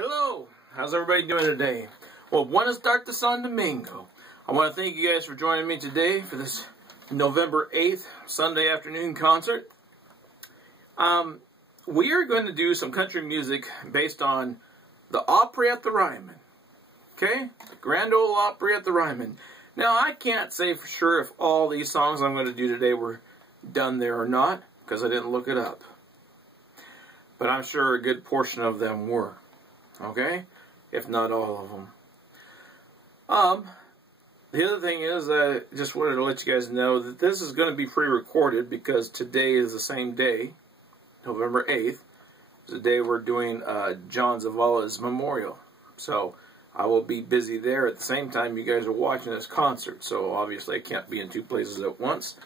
Hello, how's everybody doing today? Well, Buenos tardes on Domingo. I want to thank you guys for joining me today for this November 8th Sunday afternoon concert. We are going to do some country music based on the Opry at the Ryman. Okay? The Grand Ole Opry at the Ryman. Now, I can't say for sure if all these songs I'm going to do today were done there or not, because I didn't look it up. But I'm sure a good portion of them were. Okay? If not all of them. The other thing is, I just wanted to let you guys know that this is going to be pre-recorded because today is the same day, November 8th, is the day we're doing John Zavala's memorial. So, I will be busy there at the same time you guys are watching this concert. So, obviously, I can't be in two places at once.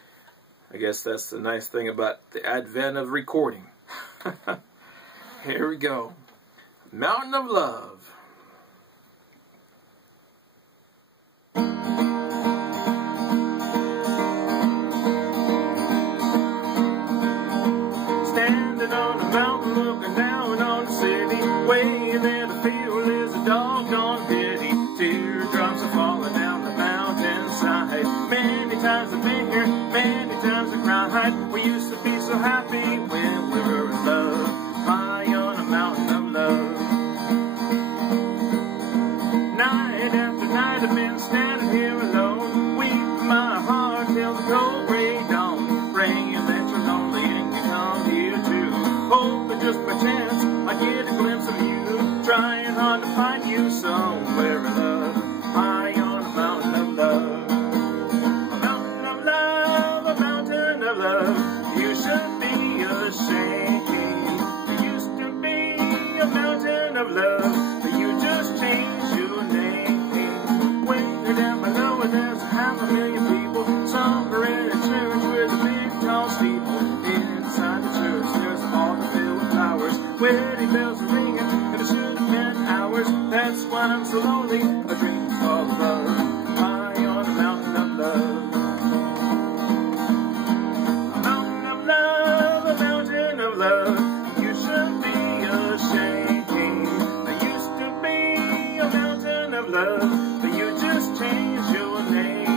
I guess that's the nice thing about the advent of recording. Here we go. Mountain of Love. Standing on a mountain looking down on the city, way there to feel is a doggone pity. Teardrops are falling down the mountainside. Many times I've been here, many times I cried. We used to be so happy when we were in love, high on a mountain of love. Night after night I've been standing here alone, weeping my heart till the cold gray dawn. Praying that you're lonely and you come here too. Hoping just by chance I get a glimpse of you. Trying hard to find you somewhere in love, high on a mountain of love. A mountain of love, a mountain of love. You should be ashamed. There used to be a mountain of love, but you just changed your name. Way down below where there's 500,000 people. Some are in a church with a big tall steeple. Inside the church there's an altar filled with flowers. Wedding bells are ringing and it should have been ours. That's why I'm so lonely, my dreams all of love, high on a mountain of love. A mountain of love, a mountain of love. You should be ashamed. There used to be a mountain of love, but you just changed your name.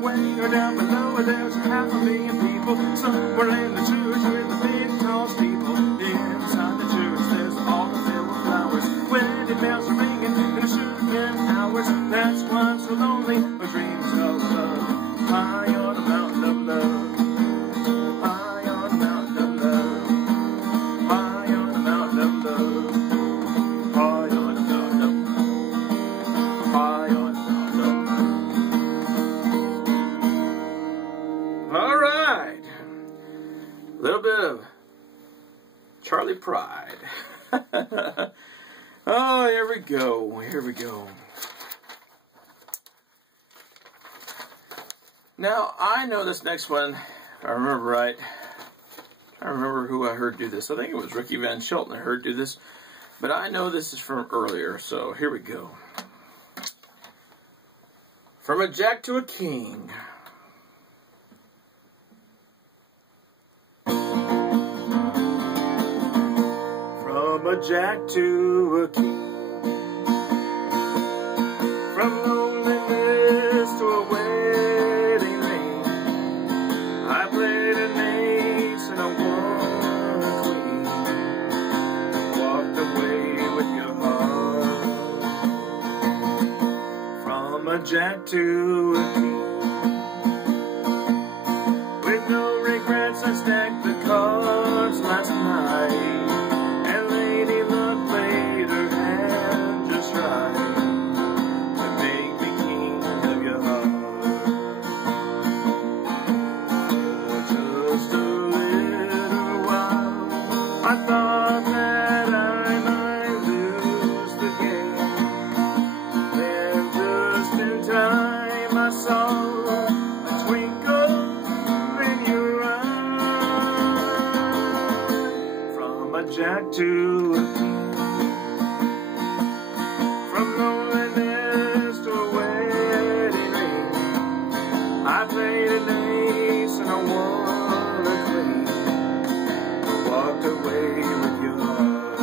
Way down below where there's 500,000 people. Somewhere in the church with a big tall steeple. Inside the church there's all the filled with flowers. Wedding bells are ringing and it should have been ours. That's why I'm so lonely, my dreams of love, high on a mountain of love, high on a mountain of love, high on a mountain of love, high on a mountain of love, high on a mountain of love. Alright, a little bit of Charlie Pride. Oh, here we go, here we go. Now, I know this next one, if I remember right, I remember who I heard do this. I think it was Ricky Van Shelton I heard do this, but I know this is from earlier, so here we go. From a Jack to a King. From a Jack to a king, from loneliness to a wedding ring, I played an ace and I won a queen, and walked away with your heart. From a Jack to a king, with no regrets I stacked the cards last night. I thought that I might lose the game. Then just in time I saw a twinkle in your eye. From a Jack to a king, from loneliness to a wedding ring, I played an ace and I won a queen. Walked away with your heart.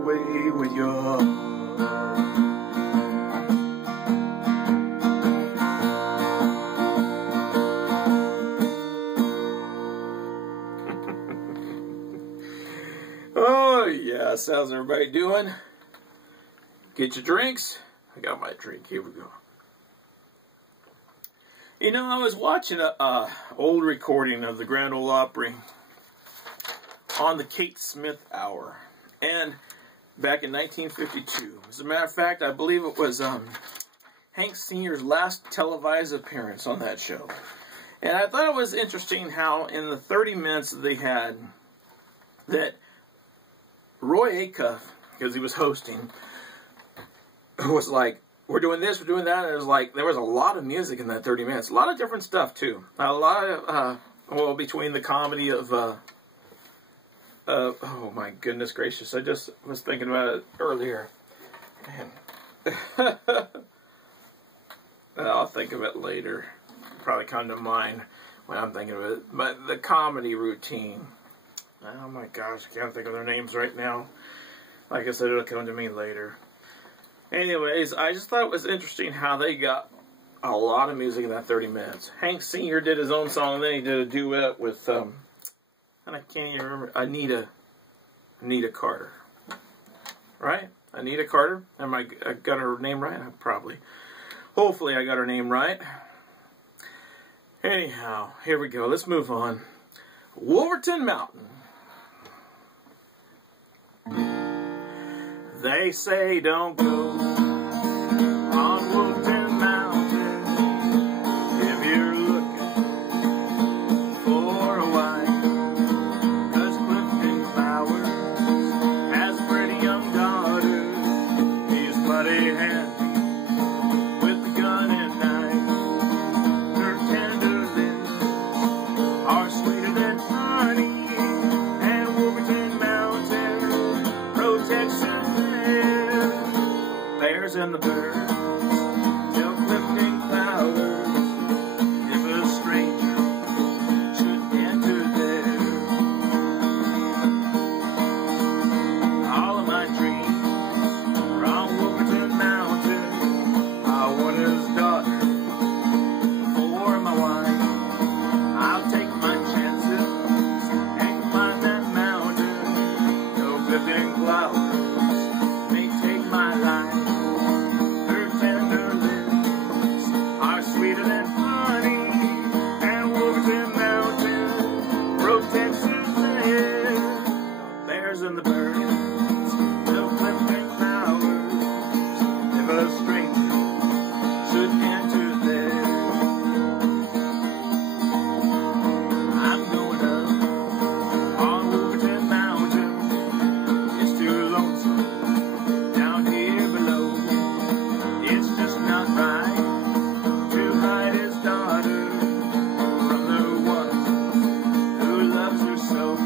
away with your heart. Oh yes, how's everybody doing? Get your drinks. I got my drink. Here we go. You know, I was watching a old recording of the Grand Ole Opry on the Kate Smith Hour, and back in 1952. As a matter of fact, I believe it was Hank Sr.'s last televised appearance on that show. And I thought it was interesting how in the 30 minutes that they had, that Roy Acuff, because he was hosting, was like, we're doing this, we're doing that, and it was like, there was a lot of music in that 30 minutes. A lot of different stuff, too. A lot of, well, between the comedy of, oh my goodness gracious, I just was thinking about it earlier. And I'll think of it later. Probably come to mind when I'm thinking of it. But the comedy routine. Oh my gosh, I can't think of their names right now. Like I said, it'll come to me later. Anyways, I just thought it was interesting how they got a lot of music in that 30 minutes. Hank Sr. did his own song, and then he did a duet with, and I can't even remember, Anita Carter. Right? Anita Carter? I got her name right? Probably. Hopefully I got her name right. Anyhow, here we go. Let's move on. Wolverton Mountain. They say don't go on Wolverton Mountain if you're looking for a wife, 'cause Clifton Flowers has a pretty young daughter. He's mighty handy with the gun and knife. Her tender lips are sweeter than honey, and Wolverton Mountain protects her. Bears and the birds tell Clifton Flowers if a stranger should enter there. All of my dreams are on Wolverton Mountain. I want his daughter for my wife. I'll take my chances and climb that mountain. No Clifton Flowers may take my life. Her tender lips are sweeter than honey, and Wolverton Mountain protects her there. The bears and the birds, no Clifton Flowers, if a stranger should enter there. I'm going up on Wolverton Mountain. It's too lonesome down here below. It's just not right to hide his daughter from the one who loves her so.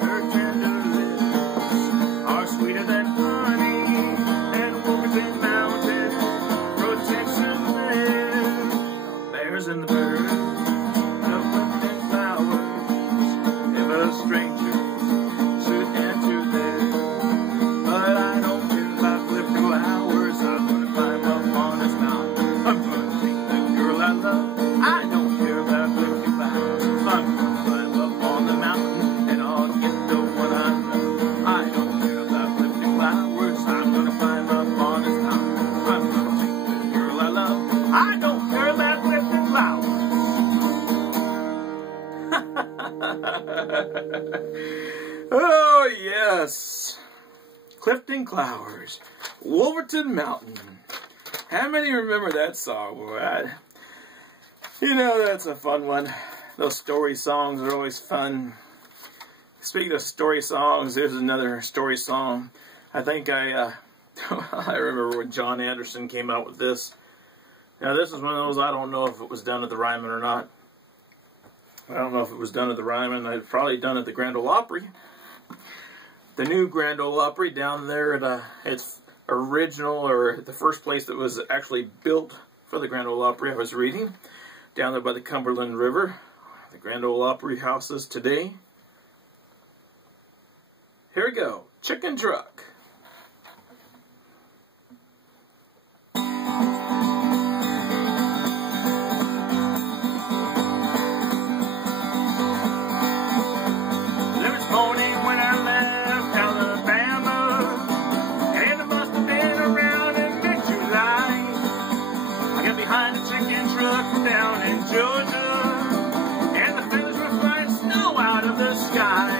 Her tender lips are sweeter than honey, and Wolverton Mountain protects her there. The bears and the birds of Clifton Flowers, if a stranger should enter there. But I don't care about Clifton Flowers. I'm gonna climb up on his mountain. I'm gonna take the girl I love. I don't care about Clifton Flowers. I'm gonna climb up on the mountain, and I'll get the one I love. I don't care about Clifton Flowers. I'm gonna climb up on his mountain. I'm gonna take the girl I love. I don't care about Clifton Flowers. Oh yes, Clifton Flowers, Wolverton Mountain. How many remember that song? Boy, you know, that's a fun one. Those story songs are always fun. Speaking of story songs, there's another story song. I think I remember when John Anderson came out with this. Now this is one of those, I don't know if it was done at the Ryman or not. I don't know if it was done at the Ryman. I'd probably done at the Grand Ole Opry. The new Grand Ole Opry down there at its original, or the first place that was actually built for the Grand Ole Opry, I was reading, down there by the Cumberland River, the Grand Ole Opry houses today. Here we go. chicken truck. Down in Georgia, and the feathers were flying snow out of the sky.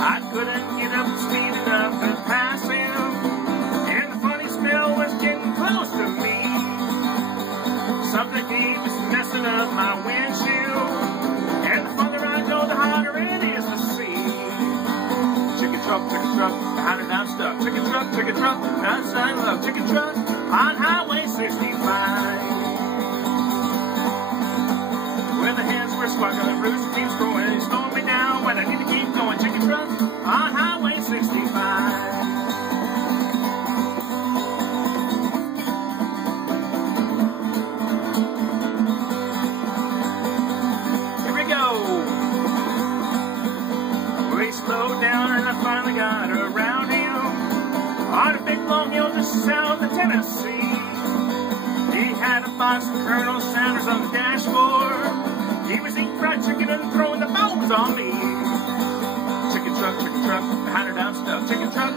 I couldn't get up speed enough to pass him, and the funny smell was getting close to me. Something he was messing up my windshield, and the further I go, the harder it is to see. Chicken truck, behind it I'm stuck. Chicken truck, outside love. Chicken truck on Highway 65. Where the hands were sparkling, the rooster keeps growing, he slowed me down when I need to keep going. Chicken truck on Highway 65. Slowed down and I finally got around him on a big long hill just south of Tennessee. He had a box of Colonel Sanders on the dashboard. He was eating fried chicken and throwing the bones on me. Chicken truck, behind it I'm stuck. Chicken truck,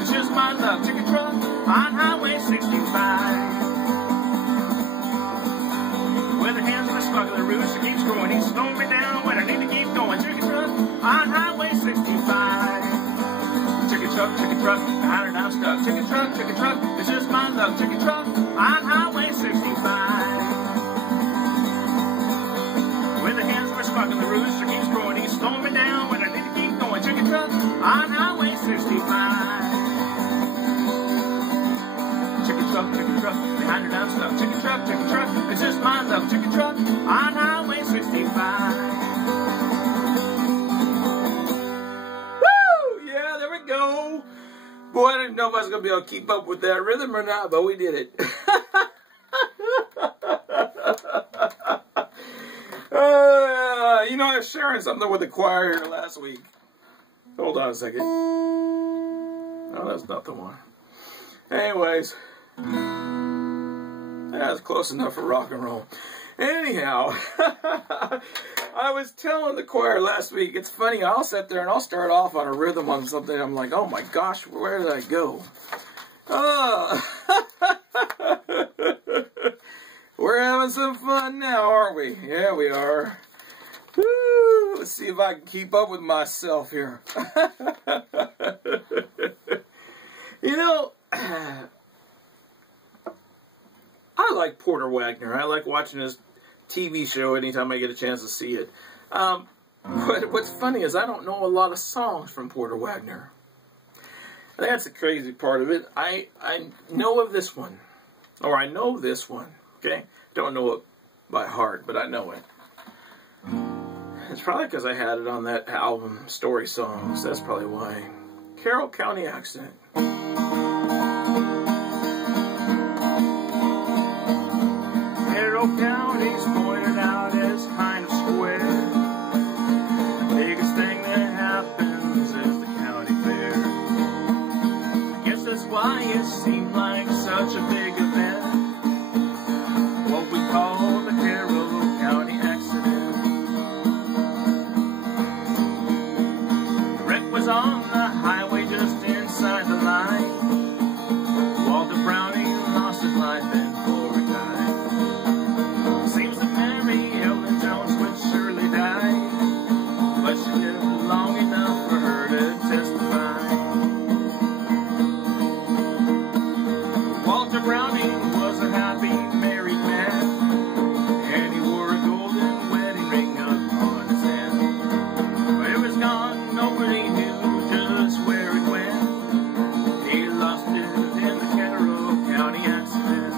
it's just my luck. Chicken truck on Highway 65. Where the hands were sparkling, the rooster keeps growing, he's slowing me down when I need to keep going. Chicken truck on Highway 65. Chicken truck, behind it I'm stuck. Chicken truck, it's just my luck. Chicken truck on Highway 65. Where the hands were sparkling, the rooster keeps growing, he's slowing me down when I need to keep going. Chicken truck on Highway 65. Chicken truck, behind it I'm stuck. Chicken truck, it's just my luck. Chicken truck on Highway 65. Woo! Yeah, there we go. Boy, I didn't know if I was going to be able to keep up with that rhythm or not, but we did it. You know, I was sharing something with the choir here last week. Hold on a second. Oh, that's not the one. Anyways. That's close enough for rock and roll. Anyhow, I was telling the choir last week, it's funny, I'll sit there and I'll start off on a rhythm on something, I'm like, oh my gosh, where did I go? We're having some fun now, aren't we? Yeah, we are. Woo, let's see if I can keep up with myself here. You know, I like Porter Wagner. I like watching his TV show anytime I get a chance to see it. But what's funny is I don't know a lot of songs from Porter Wagner. And that's the crazy part of it. I know of this one. Or I know this one. Okay? Don't know it by heart, but I know it. It's probably because I had it on that album, Story Songs. That's probably why. Carroll County Accent. County's pointed out as kind of square. The biggest thing that happens is the county fair. I guess that's why it seemed like such a big event. What we call the Carroll County accident. The wreck was on the highway just inside the line. Walter Browning lost his life in Florida. But she lived long enough for her to testify. Walter Browning was a happy married man, and he wore a golden wedding ring upon his hand. But it was gone, nobody knew just where it went. He lost it in the Carroll County accident.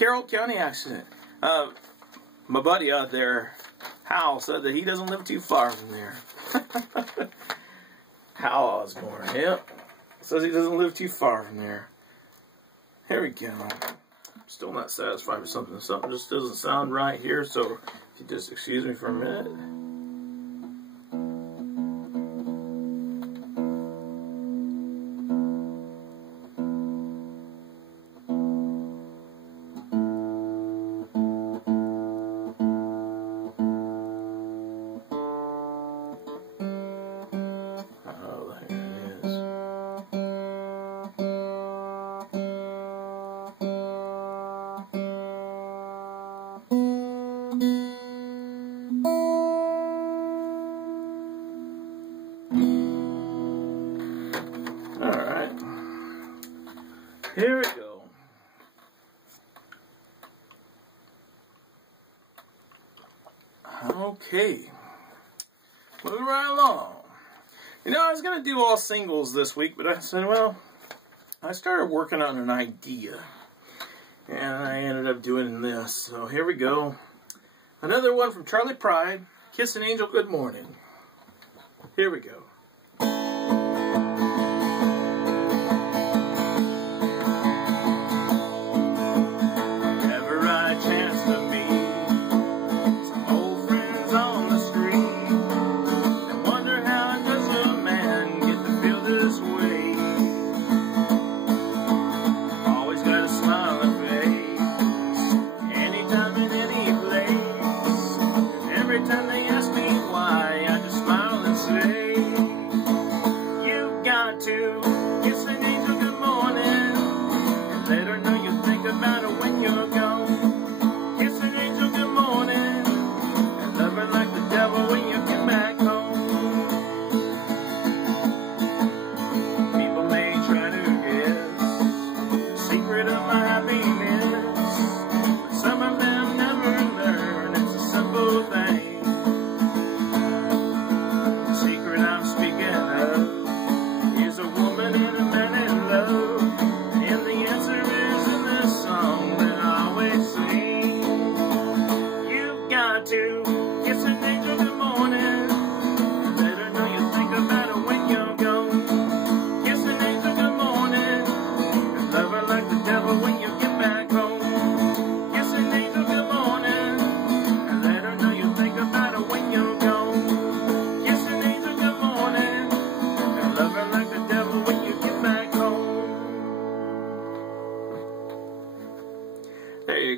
Carroll County accident. My buddy out there, Hal, said that he doesn't live too far from there. Hal Osborne, yep. Says he doesn't live too far from there. Here we go. Still not satisfied with something. Something just doesn't sound right here, so if you just excuse me for a minute. Alright, here we go. Okay, moving right along. You know, I was going to do all singles this week, but I said, well, I started working on an idea, and I ended up doing this. So here we go. Another one from Charlie Pride, Kiss an Angel Good Morning. Here we go.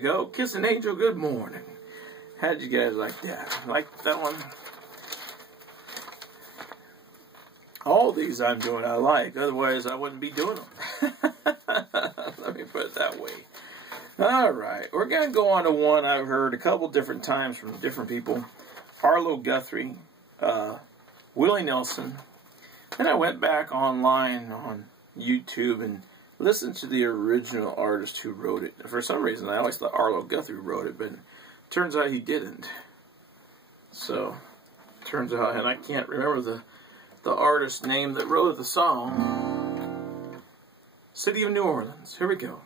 Go, Kiss an Angel Good Morning. How'd you guys like that? Like that one? All these I'm doing I like, otherwise I wouldn't be doing them. Let me put it that way. Alright, we're going to go on to one I've heard a couple different times from different people. Arlo Guthrie, Willie Nelson. Then I went back online on YouTube and listen to the original artist who wrote it. For some reason, I always thought Arlo Guthrie wrote it, but it turns out he didn't. So, turns out, and I can't remember the artist's name that wrote the song. City of New Orleans. Here we go.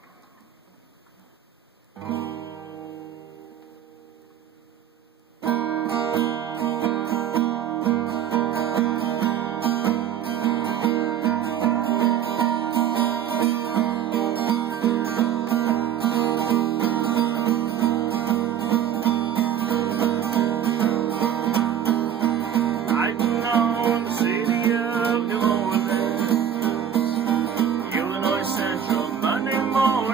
Monday morning.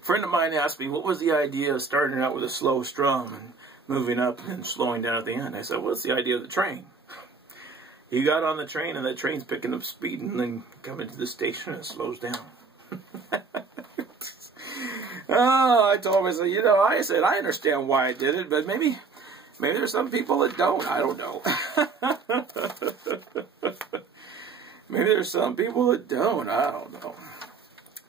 A friend of mine asked me, what was the idea of starting out with a slow strum and moving up and then slowing down at the end? I said, what's the idea of the train? You got on the train and that train's picking up speed and then coming to the station and it slows down. Oh, I told him, I said, you know, I said, I understand why I did it, but maybe there's some people that don't. I don't know. Maybe there's some people that don't. I don't know.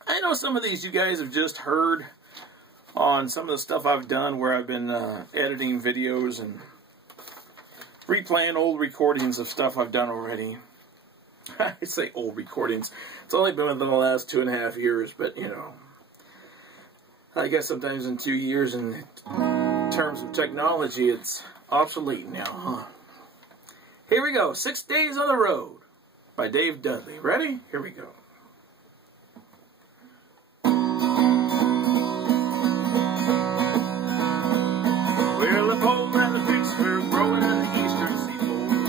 I know some of these you guys have just heard on some of the stuff I've done where I've been editing videos and replaying old recordings of stuff I've done already. I say old recordings. It's only been within the last 2.5 years, but, you know, I guess sometimes in 2 years in terms of technology, it's obsolete now, huh? Here we go. 6 Days on the Road by Dave Dudley. Ready? Here we go. Well, the pole and the pigs were growing in the eastern seaboard.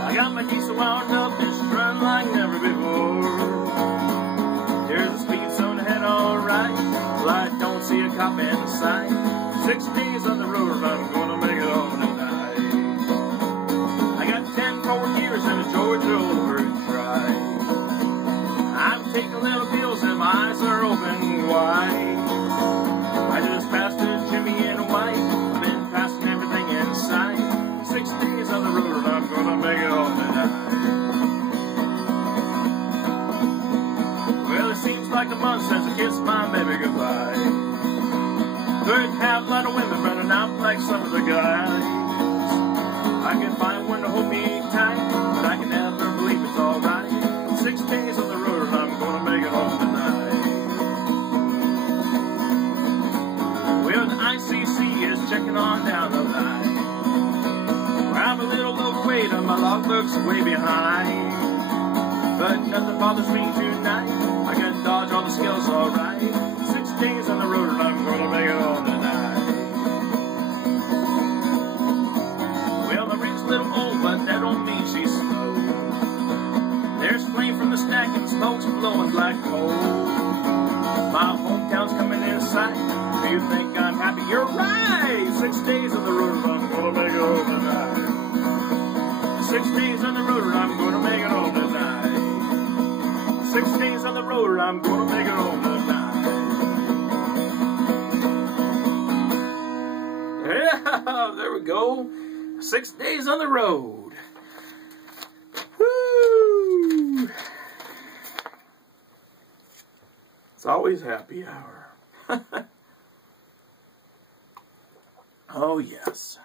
I got my geese wound up and strung like never before. There's a speed zone ahead, all right. Well, I don't see a cop in sight. 6 days on the road, I'm gonna make it home tonight. I got 10 forward gears and a Georgia overdrive. I'm taking little pills and my eyes are open wide. I just passed a Jimmy in white, been passing everything in sight. 6 days on the road, I'm gonna make it home tonight. Well, it seems like a month since I kissed my baby goodbye. Could have a lot of women running out like some of the guys. I can find one to hold me tight, but I can never believe it's alright. 6 days on the road, and I'm gonna make it home tonight. Well, the ICC is checking on down the line. I'm a little overweight and my log looks way behind. But nothing bothers me tonight. I can dodge all the skills alright. 6 days on the road and I'm gonna make it home tonight. Well, the rig's a little old, but that don't mean she's slow. There's flame from the stack and smoke's blowing black coal. My hometown's coming in sight. Do you think I'm happy? You're right! 6 days on the road and I'm gonna make it home tonight. 6 days on the road and I'm gonna make it home tonight. 6 days on the road and I'm gonna make it home tonight. Yeah, there we go. 6 days on the road. Woo! It's always happy hour. Oh, yes.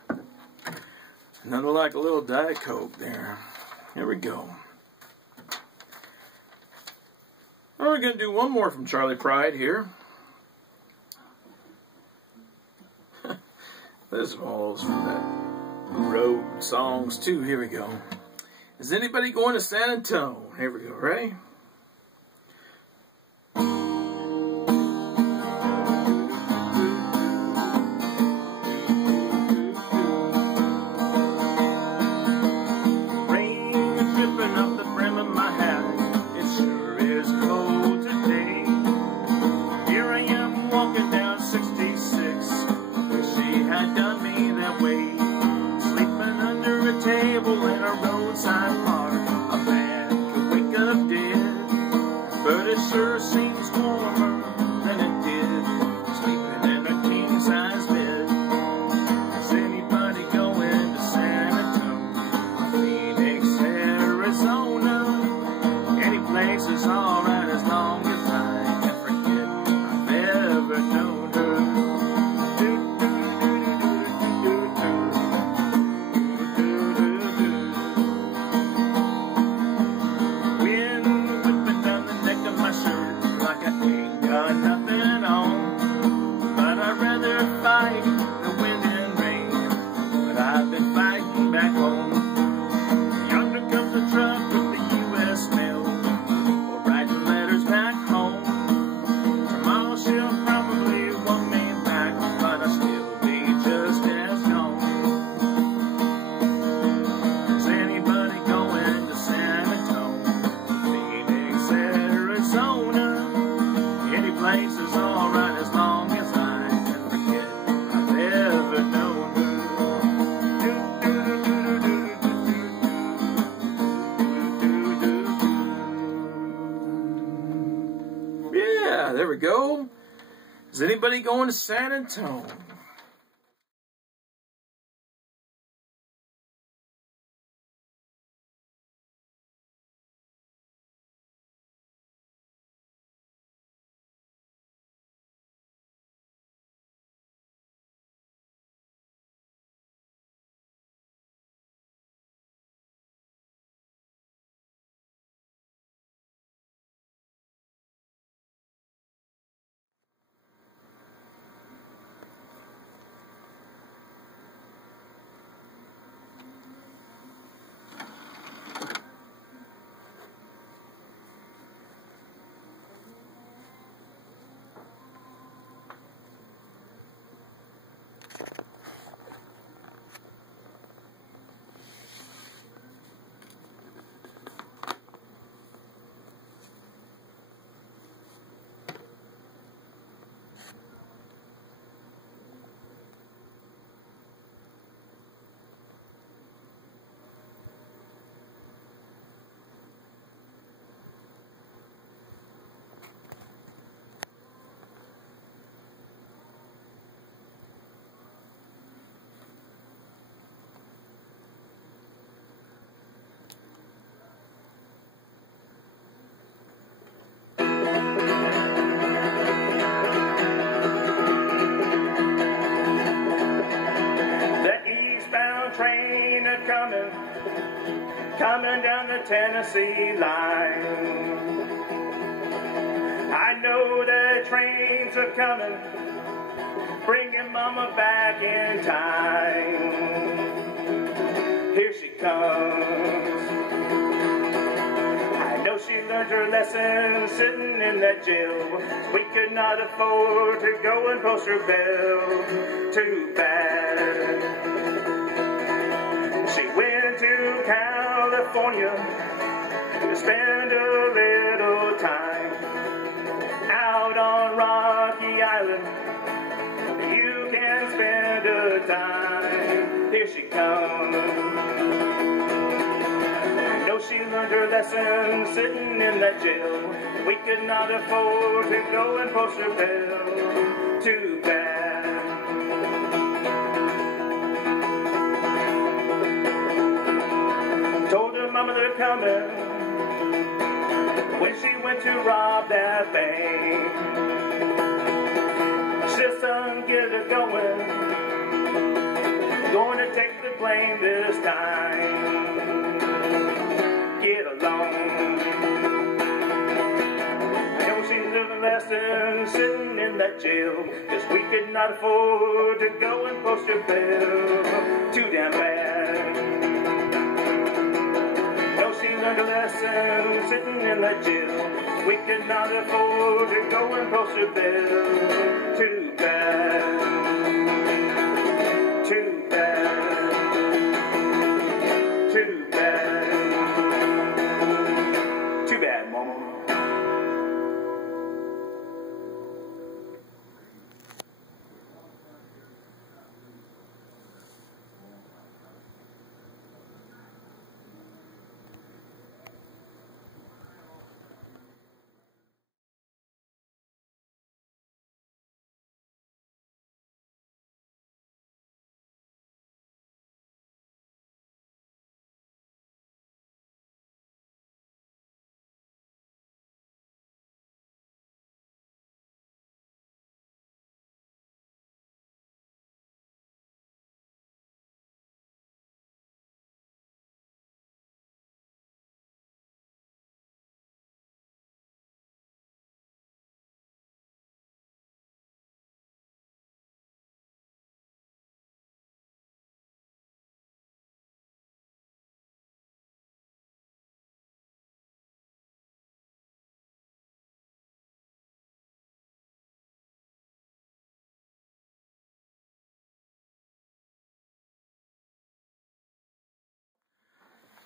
Nothing like a little Diet Coke there. Here we go. We're going to do one more from Charlie Pride here. This is all from that road songs too. Here we go. Is anybody going to San Antonio? Here we go. Ready? Table in a roadside park, a man could wake up dead. go. Is anybody going to San Antonio? Train coming down the Tennessee line. I know the trains are coming, bringing Mama back in time. Here she comes. I know she learned her lesson sitting in that jail. We could not afford to go and post her bail. Too bad. She went to California to spend a little time out on Rocky Island. You can spend a time. Here she comes. I know she learned her lesson sitting in that jail. We could not afford to go and post her bail. Too bad. Told her mama they're coming when she went to rob that bank. Said, son, get it going. Going to take the blame this time. Get along. I know she's learned a lesson sitting in that jail, 'cause we could not afford to go and post her bail. Too damn bad. She learned a lesson sitting in that jail. We could not afford to go and post her bill. Too bad. Too bad. Too bad. Too bad, Mama.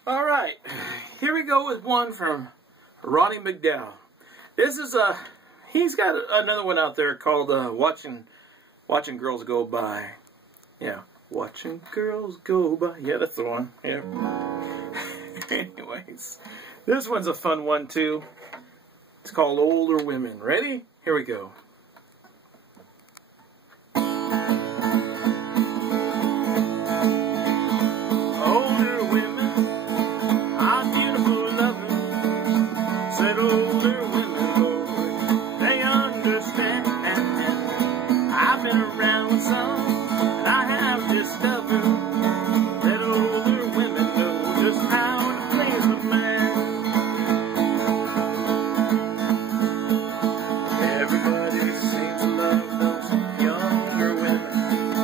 All right, here we go with one from Ronnie McDowell. This is he's got another one out there called Watching Girls Go By. Yeah, Watching Girls Go By. Yeah, that's the one. Yeah. Anyways, this one's a fun one too. It's called Older Women. Ready? Here we go. Older women are beautiful lovers, said older women, Lord, they understand. I've been around some, and I have discovered that older women know just how to please a man. Everybody seems to love those younger women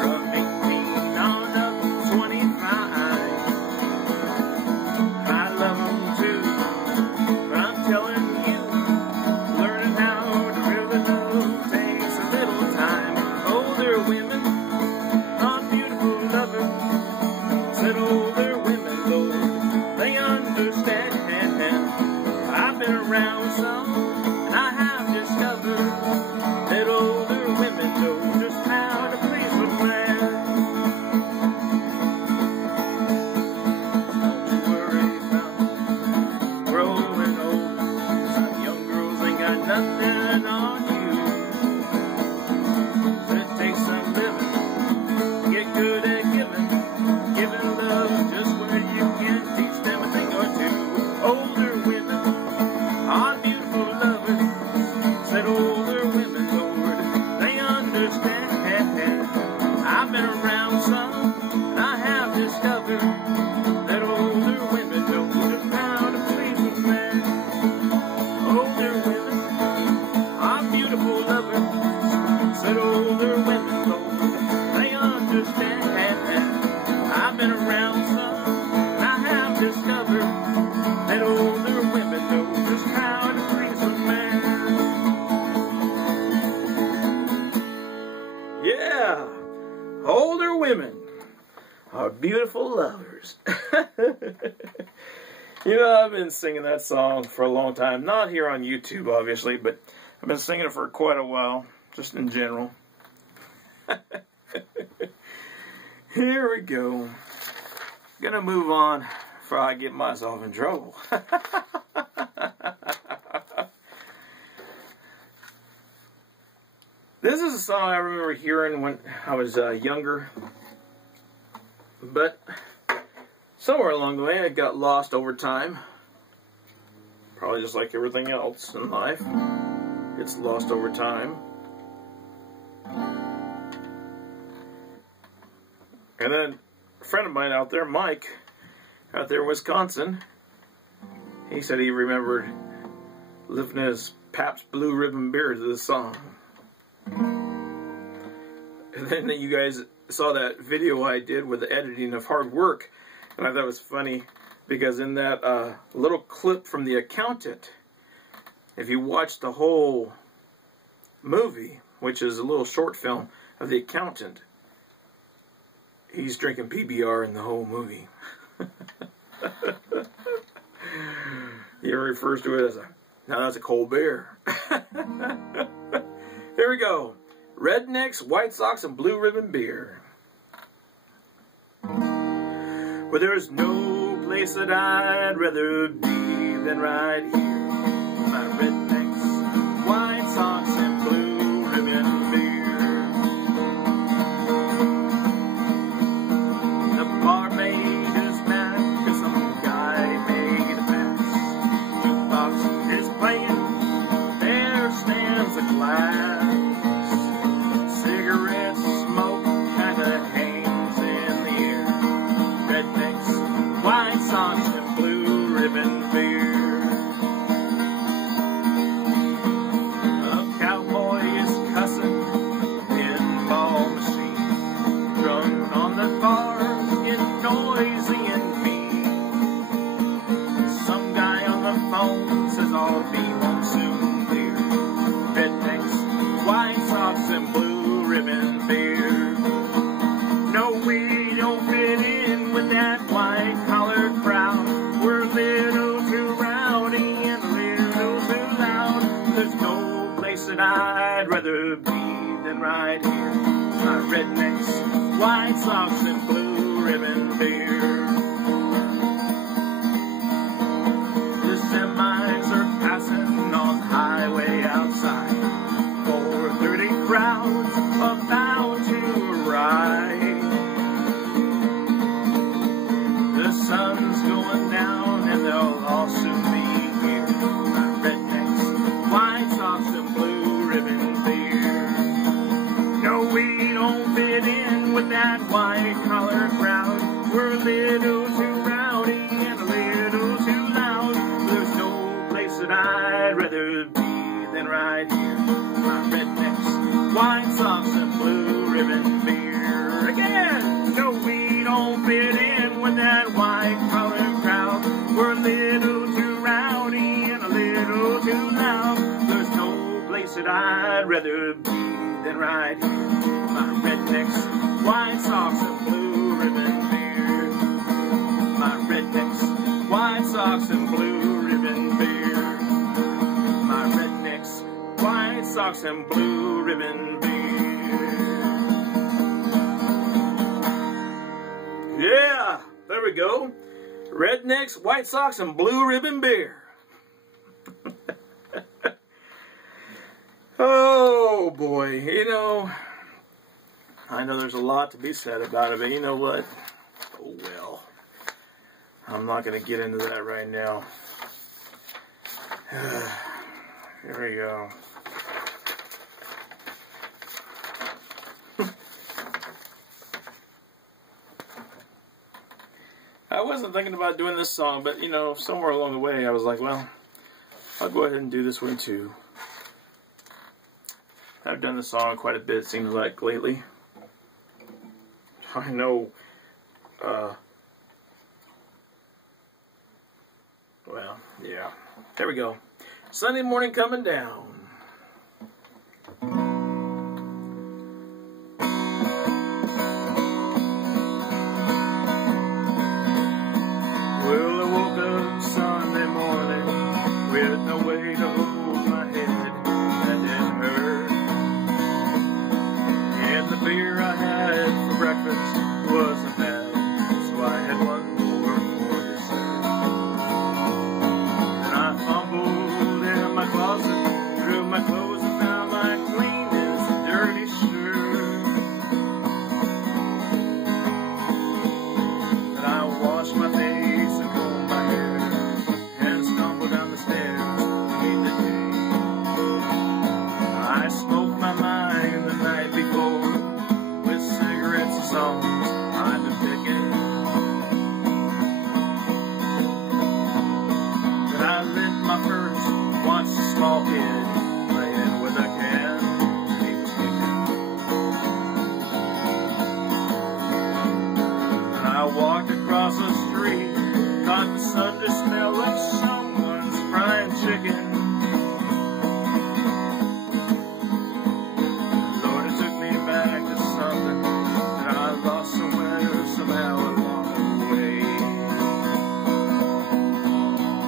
from 18 on up to 25. I love them too, but I'm telling you, learning how to really love takes a little time. Older women are beautiful lovers, said older women, Lord, they understand. I've been around some, and I have discovered that older women know just how to please a man. Don't worry about growing old. Some young girls ain't got nothing on you. It takes some living, get good at giving love just where you can teach them a thing or two. Older women are beautiful lovers, said older women, Lord, they understand. I've been around some, and I have discovered that older women know just how to please a man. Older women are beautiful lovers, said older women, Lord, they understand. I've been around some, and I have discovered that older women know just how to please a man. Yeah, older women are beautiful lovers. You know, I've been singing that song for a long time. Not here on YouTube, obviously, but I've been singing it for quite a while, just in general. Here we go. Gonna move on before I get myself in trouble. This is a song I remember hearing when I was younger, but somewhere along the way it got lost over time. Probably just like everything else in life, gets lost over time. And then a friend of mine out there, Mike, out there in Wisconsin, he said he remembered lifting his Pabst Blue Ribbon beer to this song. And then you guys saw that video I did with the editing of Hard Work, and I thought it was funny because in that little clip from The Accountant, if you watch the whole movie, which is a little short film of The Accountant, he's drinking PBR in the whole movie. He refers to it as now that's a cold beer. Here we go. Rednecks, White Sox, and Blue Ribbon beer. Well, there's no place that I'd rather be than right here. My rednecks, White Sox, and Blue Ribbon beer. The barmaid is mad 'cause some guy made a pass. Jukebox is playing, there stands a glass. Cigarette smoke kinda hangs in the air. Rednecks, White Sox, and Blue Ribbon beer. A cowboy is cussing, pinball machine. Drunk on the cars, get noisy and mean. Some guy on the phone says I'll be home soon, dear. Rednecks, White Sox, and Blue Ribbon beer. No, we don't fit in with that white-collared crowd. We're a little too rowdy and a little too loud. There's no place that I'd rather be than right here. My rednecks, White Sox, and Blue Ribbon beer. The semis are passing on the highway outside. white-collar crowd were a little too rowdy and a little too loud. There's no place that I'd rather be than right here. My rednecks, white socks, and blue ribbon beer. Again, no, we don't fit in with that white-collar crowd. We're a little too rowdy and a little too loud. There's no place that I'd rather be than right here. My rednecks, white socks, and blue ribbon beer. My rednecks, white socks, and blue ribbon beer. My rednecks, white socks, and blue ribbon beer. Yeah, there we go. Rednecks, white socks, and blue ribbon beer. Oh boy, you know, I know there's a lot to be said about it, but you know what? Oh well. I'm not going to get into that right now. Here we go. I wasn't thinking about doing this song, but you know, somewhere along the way I was like, well, I'll go ahead and do this one too. I've done the song quite a bit, it seems like, lately. I know, well, yeah. There we go. Sunday morning coming down. Well, I woke up Sunday morning with no way to hold my head, and it hurt. And the beer I had for breakfast wasn't bad, so I had one more for dessert. Then I fumbled in my closet, threw my clothes and found my cleanest dirty shirt. Then I washed my face and combed my hair and stumbled down the stairs to meet the day. I smoked my mind the night before with cigarettes and songs I've been picking. Then I lit my first, watched a small kid playing with a can and he was kicking. Then I walked across the street, caught the Sunday smell of someone's frying chicken. Lord, it took me back to something that I lost somewhere, somehow along the way.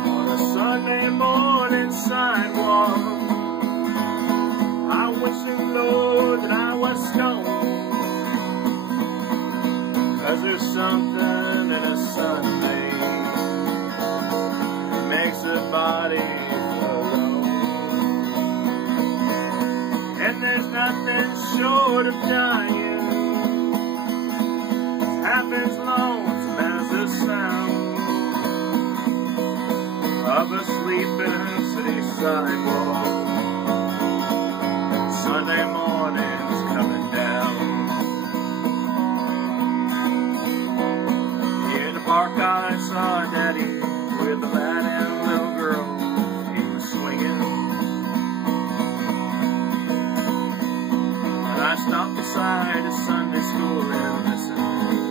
On a Sunday morning sidewalk, I wish the Lord that I was stoned. 'Cause there's something in a Sunday that makes the body alone. And there's nothing short of dying half as lonesome as the sound of a sleeping city sidewalk. Sunday morning's coming down. In the park I saw Daddy with a lad and little girl. He was swinging. And I stopped beside his Sunday school and listened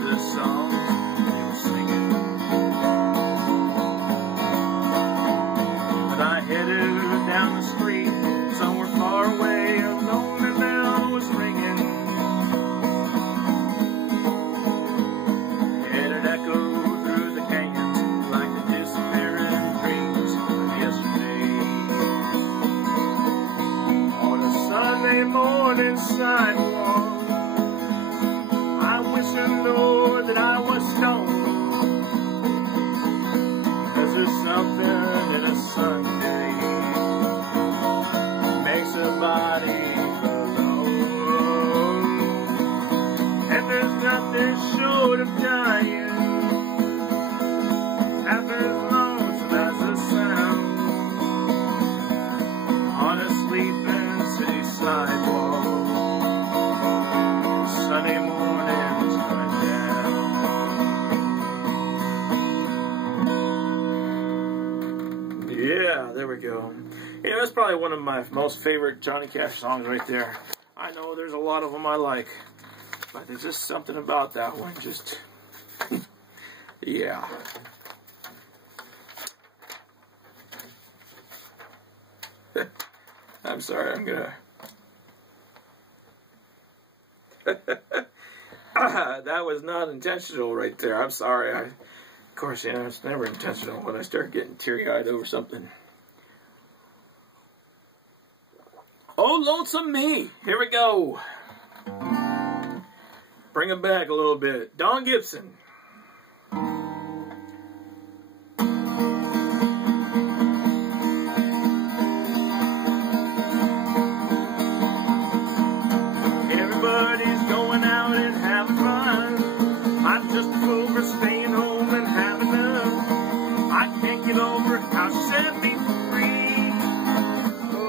to the songs he was singing. And I headed down the street, somewhere far away, a lonely bell was ringing. And it echoed through the canyons like the disappearing dreams of yesterday. On a Sunday morning sidewalk, I wish the Lord that I was stoned. 'Cause there's something in a Sunday that makes a body alone. And there's nothing short of dying half as lonesome as the sound on a sleeping city sidewalk. Sunday morning's coming down. There we go. You know, that's probably one of my most favorite Johnny Cash songs right there. I know there's a lot of them I like, but there's just something about that one. Just, yeah. I'm sorry, I'm gonna... that was not intentional right there. I'm sorry. Of course, you know, it's never intentional when I start getting teary-eyed over something. Oh, lonesome me. Here we go. Bring it back a little bit. Don Gibson. Everybody's going out and having fun. I'm just a fool for staying home and having none. I can't get over how she set me free.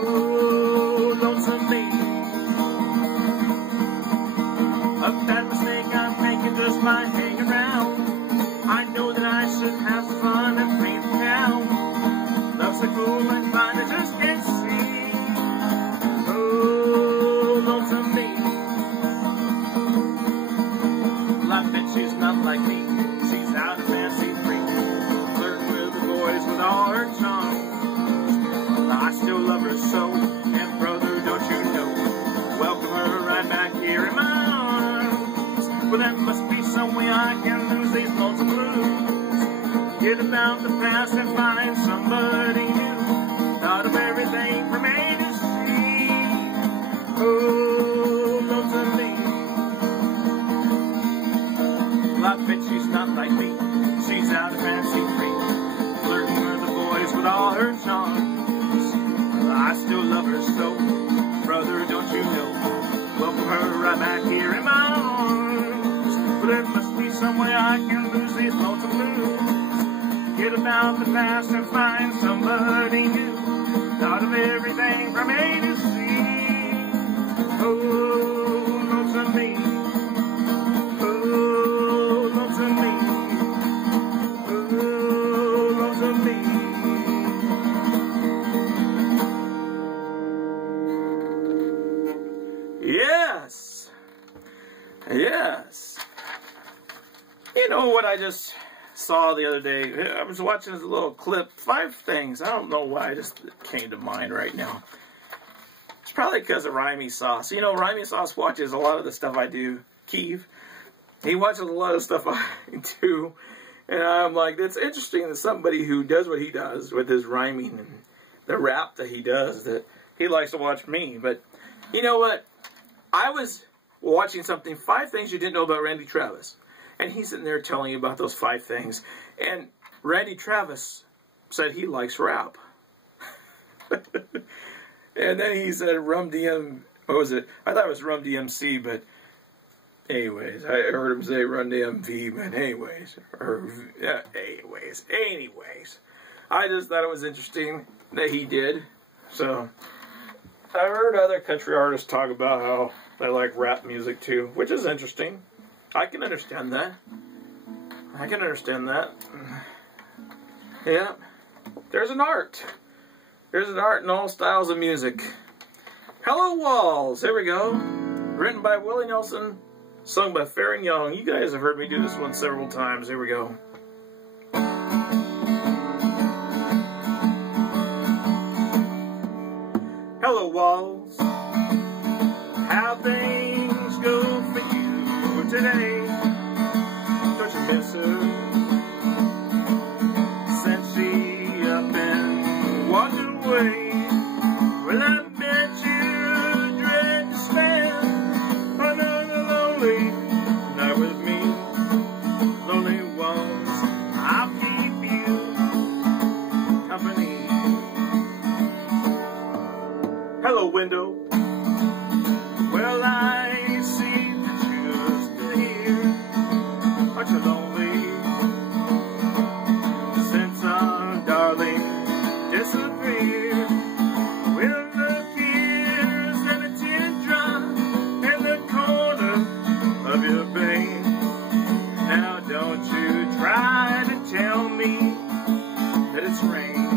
Oh, lonesome me. A bad mistake I'm making just by hanging around. I know that I should have some fun and paint the town. Love's a fool and mine I just can't see. Oh, lonesome me. I bet she's not like me. She's out of fancy free, flirting with the boys with all her charms. I still love her so, and brother, don't you know, welcome her right back here in my arms. Well, there must be some way I can lose these lonesome blues. Get about the past and find somebody new. Thought of everything from A to Z. Oh, lonesome me. I bet she's not like me. She's out of fancy free, flirting with the boys with all her charms. I still love her so, brother, don't you know, welcome her right back here in my arms. But there must be some way I can lose these lonesome blues. Get about the past and find somebody new. Thought of everything from A to Z. Oh, lonesome me. Yes. Yes. You know what I just saw the other day? I was watching this little clip. 5 things. I don't know why. It just came to mind right now. It's probably because of Ryman Sauce. You know, Ryman Sauce watches a lot of the stuff I do. Keeve. He watches a lot of stuff I do. And I'm like, it's interesting that somebody who does what he does with his rhyming and the rap that he does, that he likes to watch me. But you know what? I was watching something, 5 things you didn't know about Randy Travis. And he's sitting there telling you about those 5 things. And Randy Travis said he likes rap. And then he said Rum DM, what was it? I thought it was Rum DMC, but anyways, I heard him say Run DMV, but anyways. Anyways. I just thought it was interesting that he did. So I've heard other country artists talk about how they like rap music too, which is interesting. I can understand that. I can understand that. Yeah. There's an art. There's an art in all styles of music. Hello Walls. Here we go. Written by Willie Nelson, sung by Fair and Young. You guys have heard me do this one several times. Here we go. Hello Walls, how things go for you today? Don't you miss her? Since she up and walked away, well I bet you dread to spend another lonely night with me. Lonely Walls, I'll keep you company. Hello, window. Well, I see that you're still here. Aren't you lonely? Since our darling disappeared. Well, the tears and a teardrop in the corner of your vein. Now, don't you try to tell me that it's rain.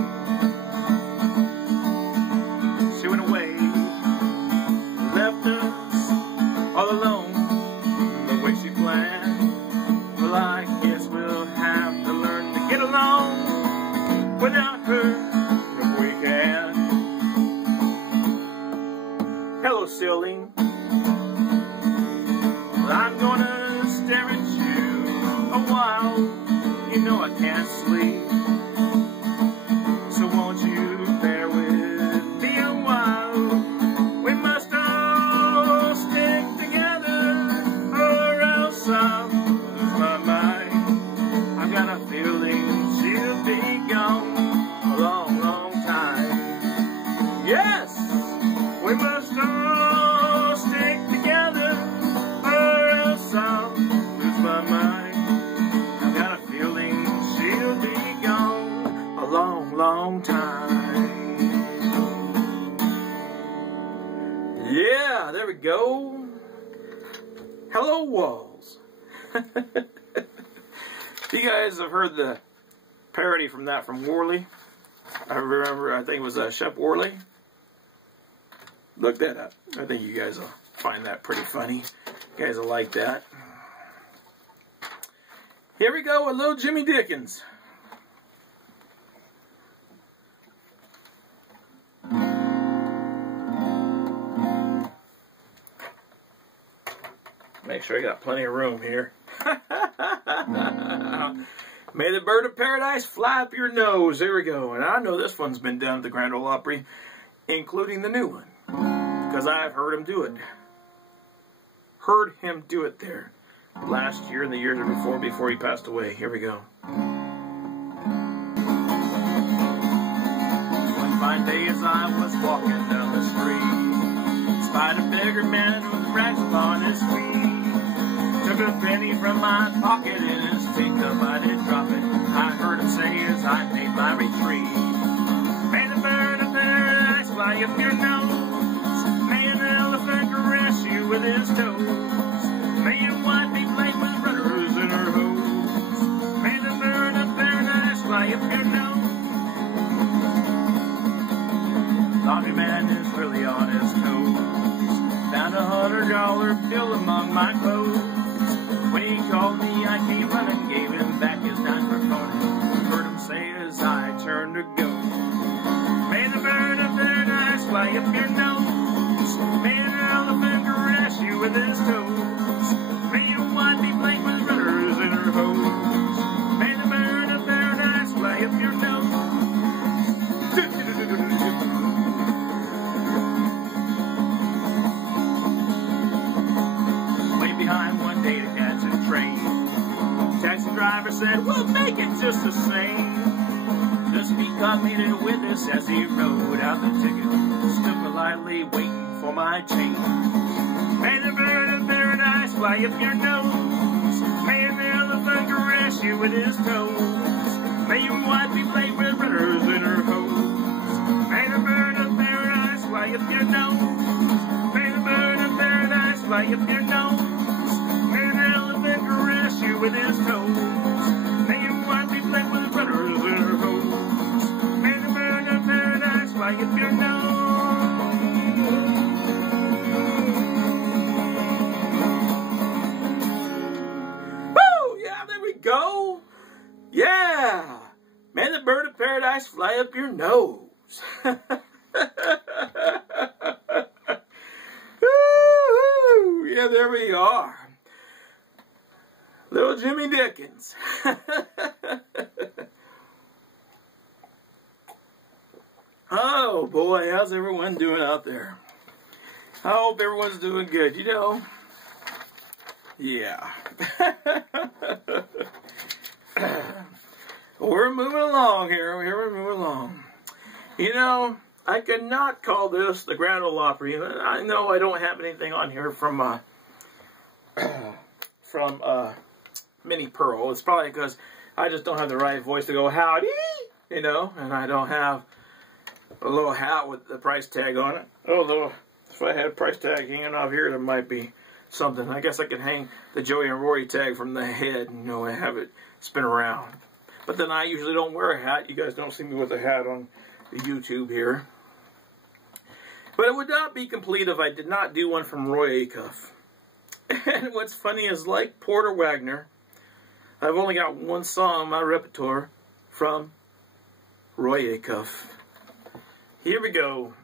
I guess we'll have to learn to get along without her if we can. Hello, Celine. I'm gonna stare at you a while. You know I can't sleep. So won't you bear with me a while? We must all stick together, or else I'll lose my mind. I've got a feeling she'll be gone a long, long time. Yes, we must all stick together, or else I'll lose my mind. I've got a feeling she'll be gone a long, long time. Yeah, there we go. Hello, walls. You guys have heard the parody from that from Worley. I remember, I think it was Shep Worley. Look that up. I think you guys will find that pretty funny. You guys will like that. Here we go with little Jimmy Dickens. Make sure I got plenty of room here. May the bird of paradise fly up your nose. There we go. And I know this one's been done at the Grand Ole Opry, including the new one, because I've heard him do it. Heard him do it there last year and the year before he passed away. Here we go. One fine day as I was walking down the street, spied a beggar man with rags upon his feet. Took a penny from my pocket in his teacup, I did drop it. I heard him say as I made my retreat, may the bird of paradise fly up your nose. May an elephant caress you with his toes. May your wife be played with rudders in her hose. May the bird of paradise fly up your nose. Laundry man is really on his toes. Found $100 bill among my clothes. When he called me, I came running, gave him back his dime for pony. Heard him say as I turned to go, may the bird of paradise fly up your nose. May an elephant caress you with his toes. May your wife be played with rudders in her hose. May the bird of paradise fly up your nose. Way behind one day to catch a train. Taxi driver said, we'll make it just the same. The speed cop made a witness as he wrote out the ticket. Stood politely waiting for my change. May the bird of paradise fly up your nose. May an elephant caress you with his toes. May your wife be played with rudders in her hose. May the bird of paradise fly up your nose. May the bird of paradise fly up your nose. May an elephant caress you with his toes. May your wife be played with rudders in her hose. May the bird of paradise fly up your nose. Go. Yeah. May the bird of paradise fly up your nose. Yeah, there we are. Little Jimmy Dickens. Oh, boy. How's everyone doing out there? I hope everyone's doing good. You know, yeah. We're moving along here. We're moving along. You know, I could not call this the Grand Ole Opry. I know I don't have anything on here from Minnie Pearl. It's probably because I just don't have the right voice to go howdy, you know, and I don't have a little hat with the price tag on it. Although, if I had a price tag hanging off here, there might be something. I guess I could hang the Joey and Rory tag from the head, you know, and have it spin around. But then I usually don't wear a hat. You guys don't see me with a hat on the YouTube here. But it would not be complete if I did not do one from Roy Acuff. And what's funny is, like Porter Wagoner, I've only got one song in my repertoire from Roy Acuff. Here we go.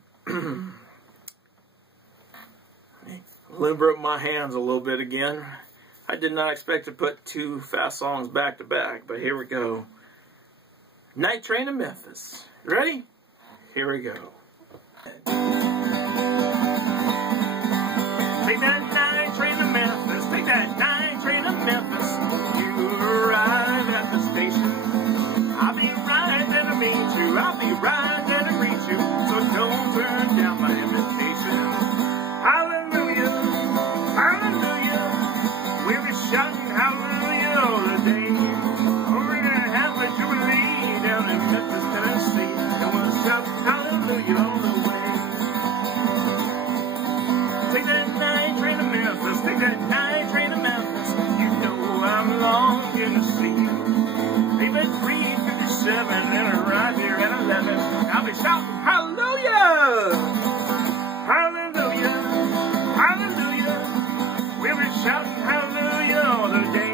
Limber up my hands a little bit again. I did not expect to put two fast songs back to back, but here we go. Night Train to Memphis. Ready? Here we go. Take that night train to Memphis. Take that night train to Memphis. You arrive at the station. I'll be right there to meet you. I'll be right there to greet you. So don't turn down my invitation. Hallelujah, hallelujah. We'll be shouting hallelujah all the day. We're gonna have a jubilee down in Memphis, Tennessee, and we'll shout hallelujah all the way. Take that night train to Memphis. Take that night train to Memphis. You know I'm longing to see you. Leave at 3:57 and arrive here at 11. I'll be shouting hallelujah, hallelujah, hallelujah. We'll be shouting hallelujah all the day.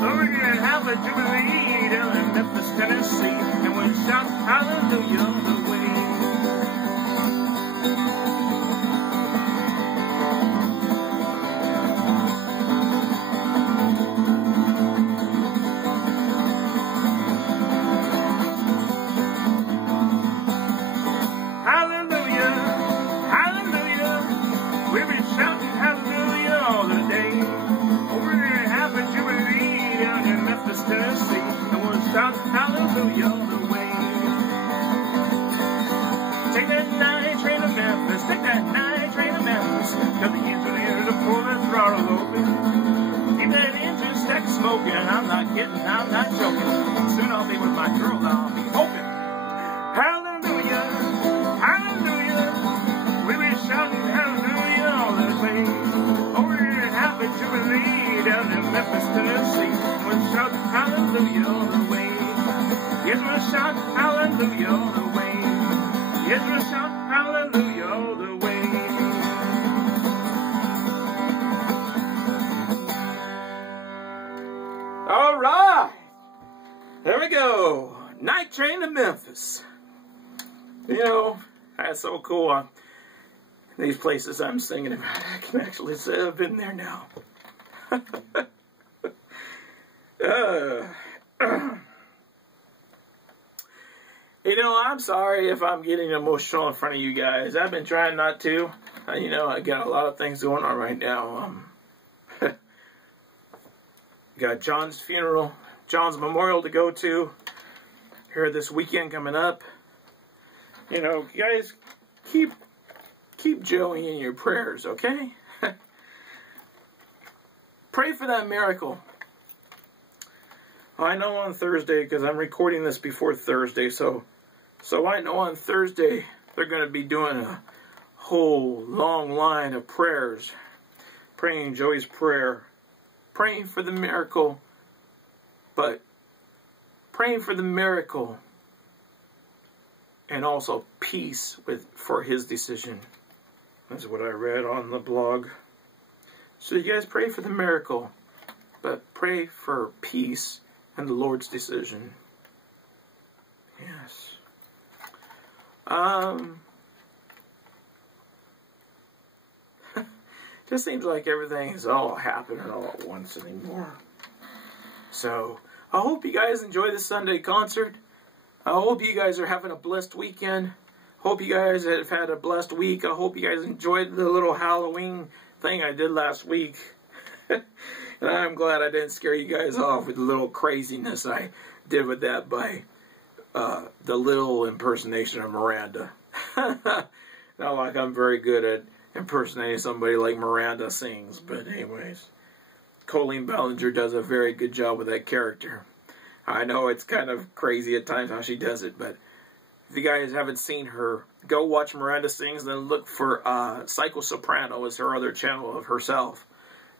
We're gonna have a jubilee down in Memphis, Tennessee, and we'll shout hallelujah all the way. Hallelujah, hallelujah. We'll be shouting hallelujah all the day. We're gonna have a jubilee down in Memphis, Tennessee, and we'll shout hallelujah all the way. Take that night train to Memphis. Take that night train to Memphis. Got the engineer to pull that throttle open. Keep that engine stack smoking. I'm not kidding, I'm not joking. Soon I'll be with my girl, I'll be open. Hallelujah, hallelujah. We'll be shouting hallelujah all the way. Oh, we're gonna have a jubilee down in Memphis, Tennessee. We'll shout hallelujah all the way. Yes, we'll shout hallelujah all the way. Yes, we'll shout hallelujah all the way. All right. There we go. Night Train to Memphis. You know, that's so cool. These places I'm singing about, I can actually say I've been there now. You know, I'm sorry if I'm getting emotional in front of you guys. I've been trying not to. You know, I got a lot of things going on right now. Got John's funeral, John's memorial to go to here this weekend coming up. You know, guys, keep Joey in your prayers, okay? Pray for that miracle. I know on Thursday, because I'm recording this before Thursday, so I know on Thursday they're going to be doing a whole long line of prayers, praying Joey's prayer, praying for the miracle, but praying for the miracle and also peace for his decision. That's what I read on the blog. So you guys pray for the miracle, but pray for peace and the Lord's decision. Yes. Just seems like everything is all happening all at once anymore. So, I hope you guys enjoy the Sunday concert. I hope you guys are having a blessed weekend. Hope you guys have had a blessed week. I hope you guys enjoyed the little Halloween thing I did last week. And I'm glad I didn't scare you guys off with the little craziness I did with that by the little impersonation of Miranda. Not like I'm very good at impersonating somebody like Miranda sings, but anyways, Colleen Ballinger does a very good job with that character. I know it's kind of crazy at times how she does it, but if you guys haven't seen her, go watch Miranda Sings, then look for Psycho Soprano as her other channel of herself.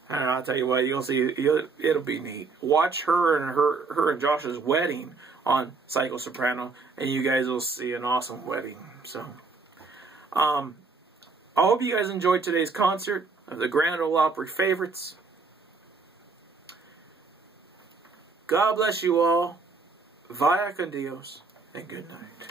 And I'll tell you what, you'll see, it'll be neat. Watch her and Josh's wedding on Psycho Soprano, and you guys will see an awesome wedding. So, I hope you guys enjoyed today's concert of the Grand Ole Opry favorites. God bless you all. Vaya con Dios, and good night.